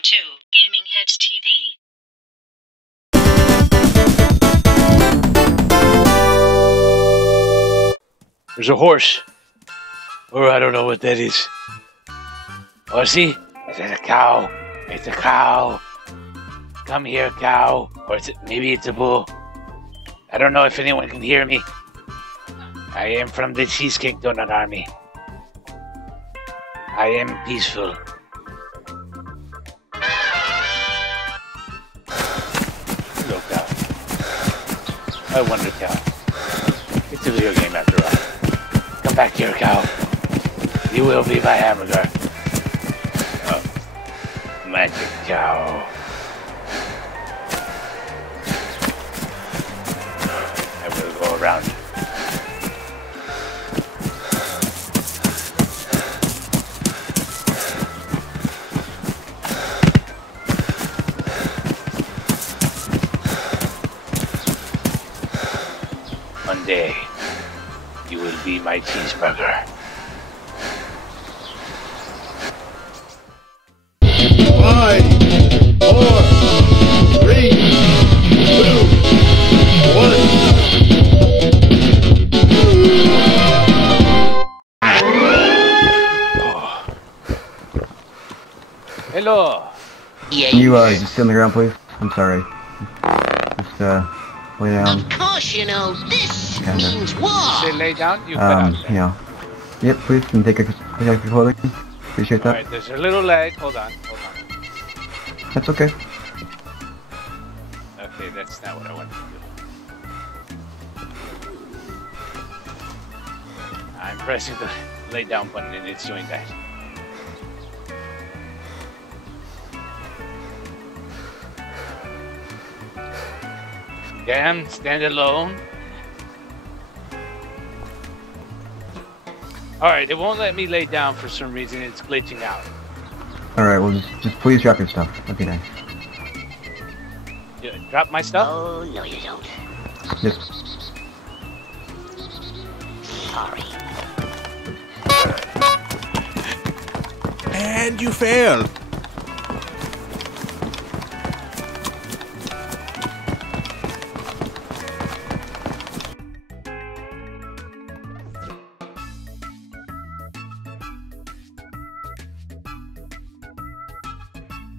Welcome to Gaming Headz TV. There's a horse. Or I don't know what that is. Oh, see? Is that a cow? It's a cow. Come here, cow. Or maybe it's a bull. I don't know if anyone can hear me. I am from the Cheesecake Donut Army. I am peaceful. Hello, cow. I wonder, cow. It's a video game after all. Come back here, cow. You will be my hamburger. Oh, magic cow. I will go around. One day, you will be my cheeseburger. 5, 4, 3, 2, 1. Hello. Can you just sit on the ground, please? I'm sorry. Just lay down. Of course, you know, this Kinda. means war. Say lay down. You cut out. You know. Yep, please. Can you take off your clothing? Appreciate that. All right. There's a little leg. Hold on. That's okay. Okay, that's not what I wanted to do. I'm pressing the lay down button and it's doing that. Damn, stand alone. Alright, it won't let me lay down for some reason. It's glitching out. Alright, well, just please drop your stuff. That'd be nice. Yeah, drop my stuff? Oh, no you don't. Yes. Sorry. And you fail.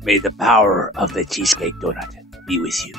May the power of the Cheesecake Donut be with you.